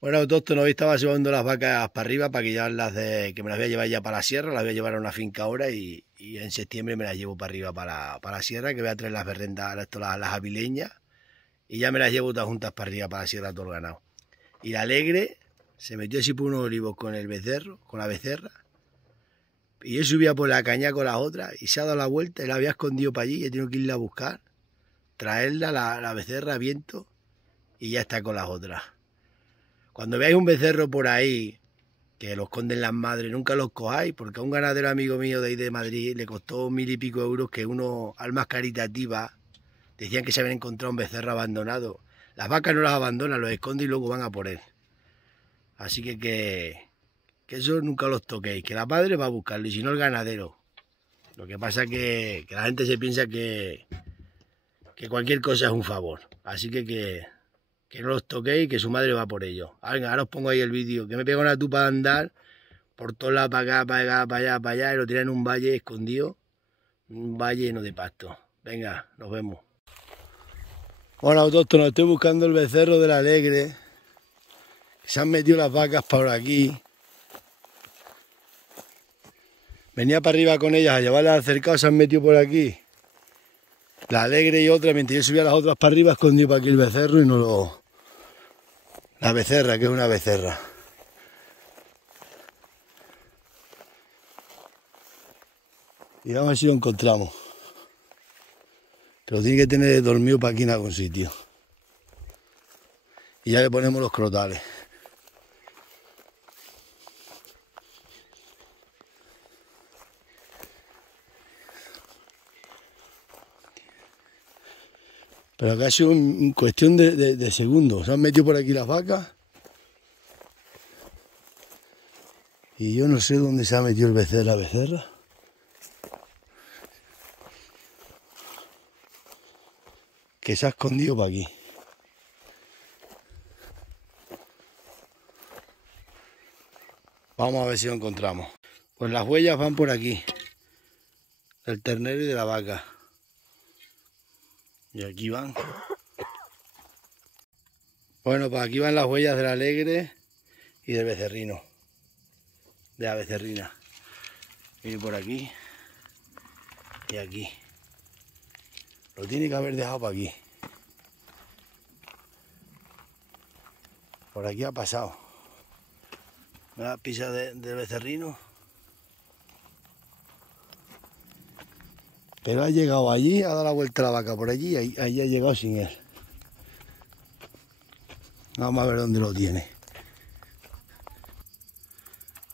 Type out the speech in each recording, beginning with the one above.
Bueno, Autóctono, hoy estaba llevando las vacas para arriba para que llevarlas que me las voy a llevar ya para la sierra, las voy a llevar a una finca ahora y en septiembre me las llevo para arriba para la sierra, que voy a traer las berrendas, las avileñas, y ya me las llevo todas juntas para arriba para la sierra todo el ganado. Y la Alegre se metió así por unos olivos con el becerro, con la becerra, y yo subía por la caña con las otras y se ha dado la vuelta y la había escondido para allí y he tenido que irla a buscar, traerla, la becerra a viento, y ya está con las otras. Cuando veáis un becerro por ahí que lo esconden las madres, nunca los cojáis, porque a un ganadero amigo mío de ahí de Madrid le costó 1000 y pico euros que uno, almas caritativas, decían que se habían encontrado un becerro abandonado. Las vacas no las abandonan, los esconden y luego van a por él. Así que eso nunca los toquéis, que la madre va a buscarlo y si no el ganadero. Lo que pasa es que la gente se piensa que cualquier cosa es un favor. Así que no los toquéis, que su madre va por ellos. Venga, ahora os pongo ahí el vídeo, que me pega una tupa de andar por todos lados, para acá, para allá, para allá, para allá, y lo tiran en un valle escondido, un valle lleno de pasto. Venga, nos vemos. Bueno, Autóctono, estoy buscando el becerro de la Alegre. Se han metido las vacas por aquí. Venía para arriba con ellas a llevarlas al cercado, se han metido por aquí. La Alegre y otra, mientras yo subía las otras para arriba, escondido para aquí el becerro y no lo... La becerra, que es una becerra. Y vamos a ver si lo encontramos. Pero tiene que tener dormido para aquí en algún sitio. Y ya le ponemos los crotales. Pero acá ha sido en cuestión de segundos. Se han metido por aquí las vacas. Y yo no sé dónde se ha metido el becerro, la becerra. Que se ha escondido para aquí. Vamos a ver si lo encontramos. Pues las huellas van por aquí. Del ternero y de la vaca. Y aquí van. Bueno, pues aquí van las huellas de la Alegre y del becerrino. De la becerrina. Viene por aquí. Y aquí. Lo tiene que haber dejado para aquí. Por aquí ha pasado. La pisa del becerrino. Pero ha llegado allí, ha dado la vuelta a la vaca por allí y ahí ha llegado sin él. Vamos a ver dónde lo tiene.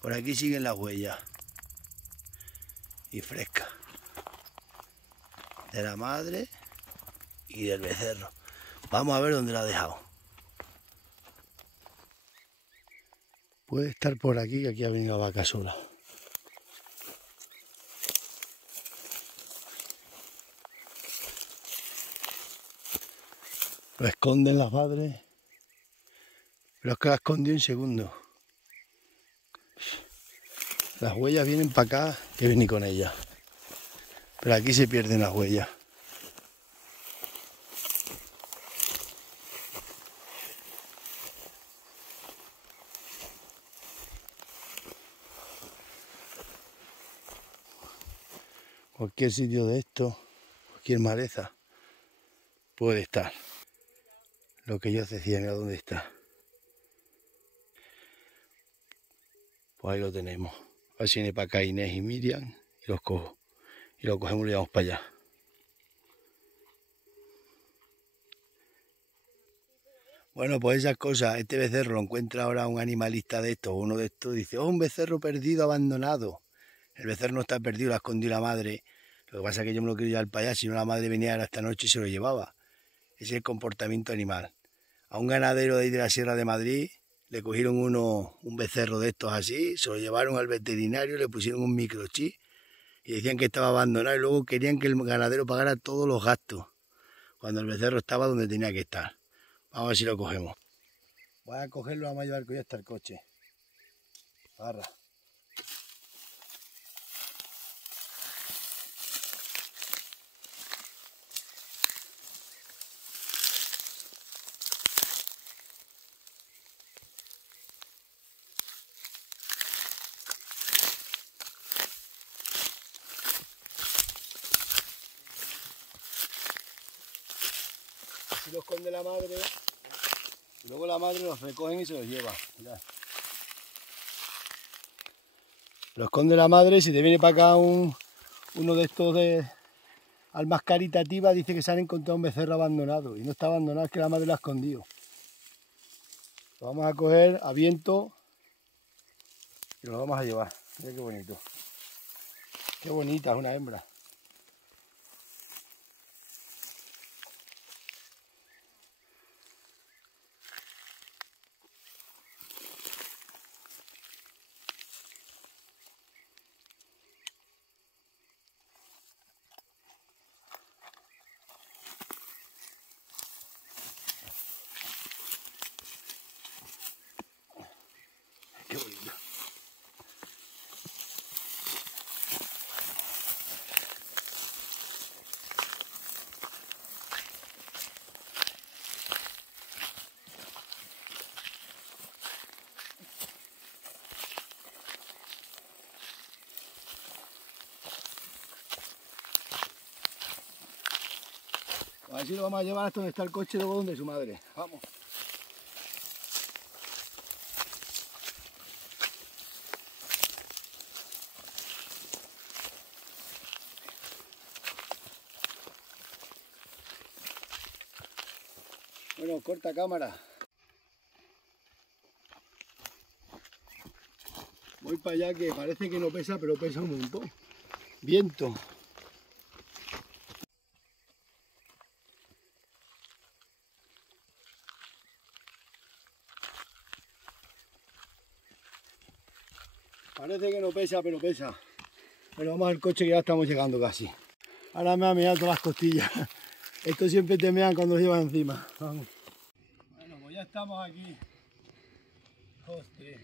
Por aquí siguen las huellas. Y fresca. De la madre y del becerro. Vamos a ver dónde la ha dejado. Puede estar por aquí, que aquí ha venido la vaca sola. Lo esconden las madres. Pero es que la escondió en segundo. Las huellas vienen para acá, que viene con ellas. Pero aquí se pierden las huellas. Cualquier sitio de esto, cualquier maleza, puede estar. Lo que yo decía, mira dónde está. Pues ahí lo tenemos. A ver si viene para acá Inés y Miriam y los cojo. Y lo cogemos y lo llevamos para allá. Bueno, pues esas cosas, este becerro lo encuentra ahora un animalista de estos, uno de estos, dice, oh, un becerro perdido, abandonado. El becerro no está perdido, lo ha escondido la madre. Lo que pasa es que yo me lo quiero llevar para allá, si no la madre venía esta noche y se lo llevaba. Ese es el comportamiento animal. A un ganadero de ahí de la Sierra de Madrid le cogieron un becerro de estos así, se lo llevaron al veterinario, le pusieron un microchip y decían que estaba abandonado y luego querían que el ganadero pagara todos los gastos cuando el becerro estaba donde tenía que estar. Vamos a ver si lo cogemos. Voy a cogerlo, vamos a llevar con hasta el coche. Agarra. lo esconde la madre. Y luego la madre los recogen y se los lleva. Mirad. Lo esconde la madre. Si te viene para acá uno de estos de almas caritativas, dice que se han encontrado un becerro abandonado. Y no está abandonado, es que la madre lo ha escondido. Lo vamos a coger a viento y lo vamos a llevar. Mira qué bonito. Qué bonita, es una hembra. Qué bonito. A ver si lo vamos a llevar hasta donde está el coche y luego donde su madre. Vamos. Bueno, corta cámara. Voy para allá que parece que no pesa, pero pesa un montón. Viento. Parece que no pesa, pero pesa. Bueno, vamos al coche que ya estamos llegando casi. Ahora me ha meado todas las costillas. Esto siempre te mean cuando lo llevas encima. Vamos. Bueno, pues ya estamos aquí. Hostia.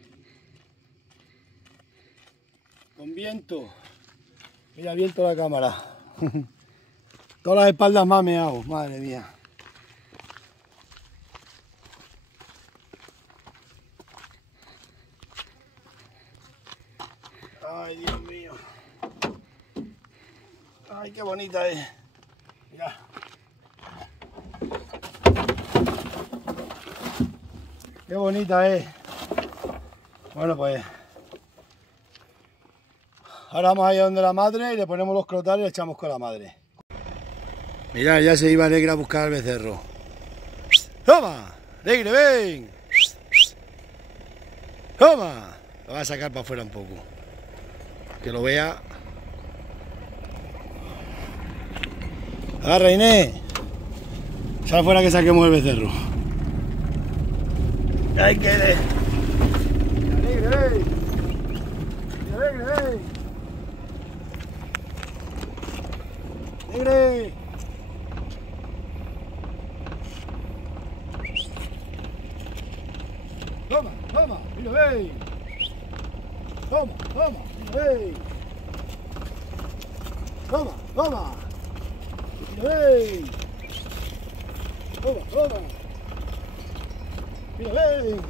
Con viento. Mira, viento la cámara. Todas las espaldas me ha meado, madre mía. Ay, Dios mío. Ay, qué bonita es. Mira. Qué bonita es. Bueno, pues ahora vamos a ir donde la madre y le ponemos los crotales y le echamos con la madre. Mirad, ya se iba Negre a buscar al becerro. ¡Toma! ¡Negre, ven! ¡Toma! Lo va a sacar para afuera un poco. Que lo vea. Agarra, Inés. Sal afuera que saquemos el becerro. ¡Ay, que de! ¡Negre, ven! ¡Negre, ven! ¡Negre! Toma, toma, mira, ven. Toma, toma, mira, ven. Toma, toma. Mira, ven. Toma, toma. Mira, ven.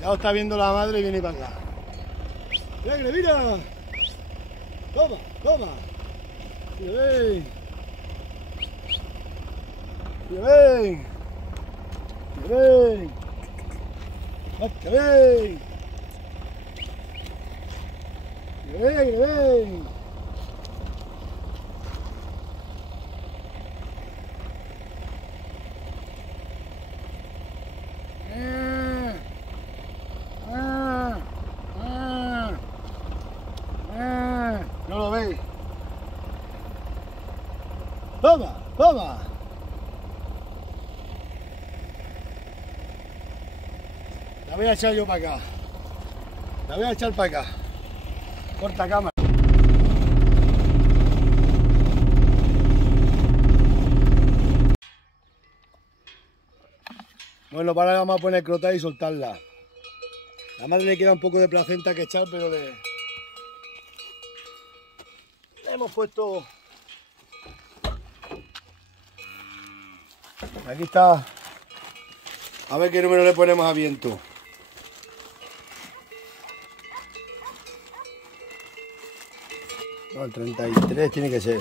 Ya lo está viendo la madre y viene para acá. Mira, mira. Toma, toma. Mira, ven. Mira, ven. Mira, ven. ¡Hasta ven! ¡Ven, ven! No lo veis. ¡Toma! ¡Toma! La voy a echar yo para acá. La voy a echar para acá. Corta cámara. Bueno, para ahora vamos a poner crotar y soltarla. La madre le queda un poco de placenta que echar, pero le hemos puesto. Aquí está. A ver qué número le ponemos a viento. No, el 33 tiene que ser.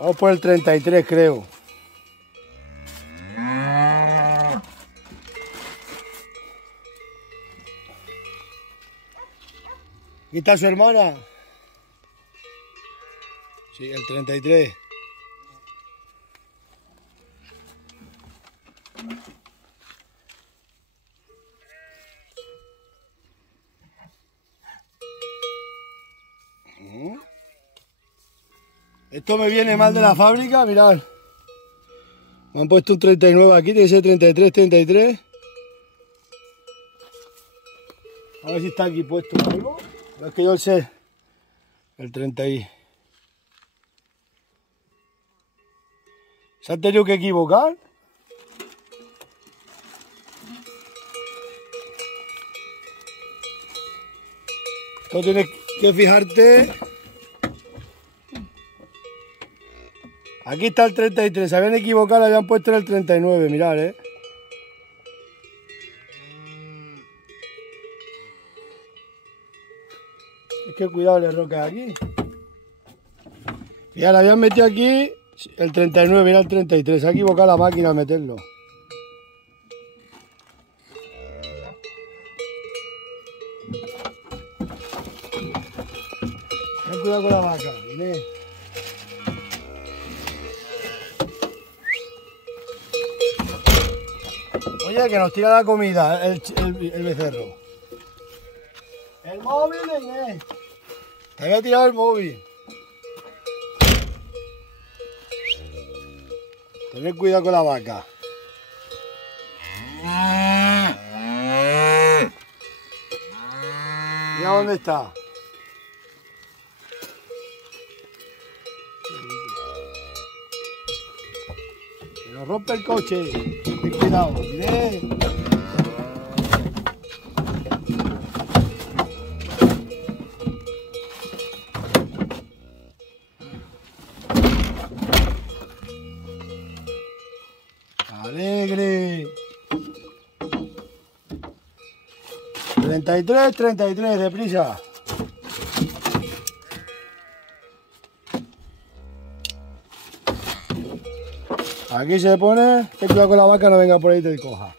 Vamos por el 33, creo. ¿Aquí está su hermana? Sí, el 33. Esto me viene mal de la fábrica, mirad. Me han puesto un 39 aquí, tiene que ser 33, 33. A ver si está aquí puesto algo. Pero es que yo sé el 30 y... ¿Se han tenido que equivocar? Tú tienes que fijarte. Aquí está el 33, se habían equivocado, le habían puesto el 39, mirad, Es que cuidado el error que hay aquí. Mira, le habían metido aquí el 39, mira el 33, se ha equivocado la máquina al meterlo. Ten cuidado con la vaca, Inés. Oye, que nos tira la comida el becerro. El móvil de Inés. Te había tirado el móvil. Tened cuidado con la vaca. Mira dónde está. Que nos rompe el coche. Ten cuidado. Inés. Alegre. 33, 33, deprisa. Aquí se pone, ten cuidado con la vaca, no venga por ahí y te coja.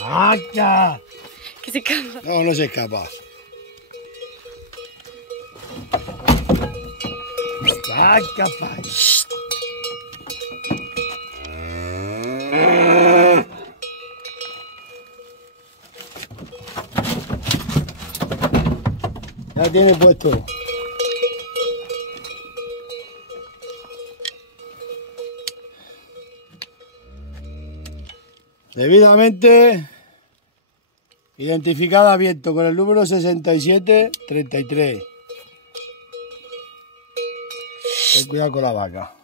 ¡Vaca! Que se escapa. No, no se escapa. ¡Vaca! Ya tiene puesto. Debidamente identificada a viento con el número 6733. Ten cuidado con la vaca.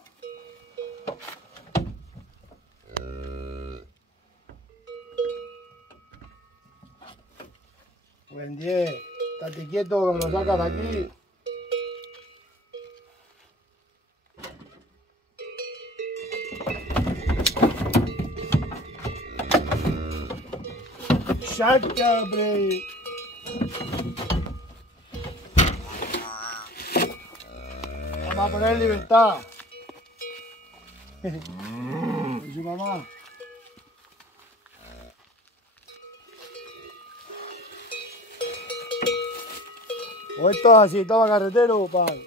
Buen 10. Estate quieto que me lo sacas de aquí. ¡Sácame! Vamos a poner libertad. ¿Y su mamá? O esto es así, toma carretero, pan.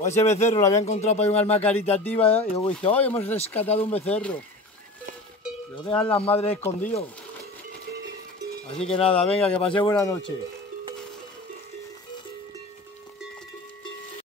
O ese becerro lo había encontrado para un alma caritativa y luego dice, hoy hemos rescatado un becerro. Y lo dejan las madres escondidos. Así que nada, venga, que pase buena noche.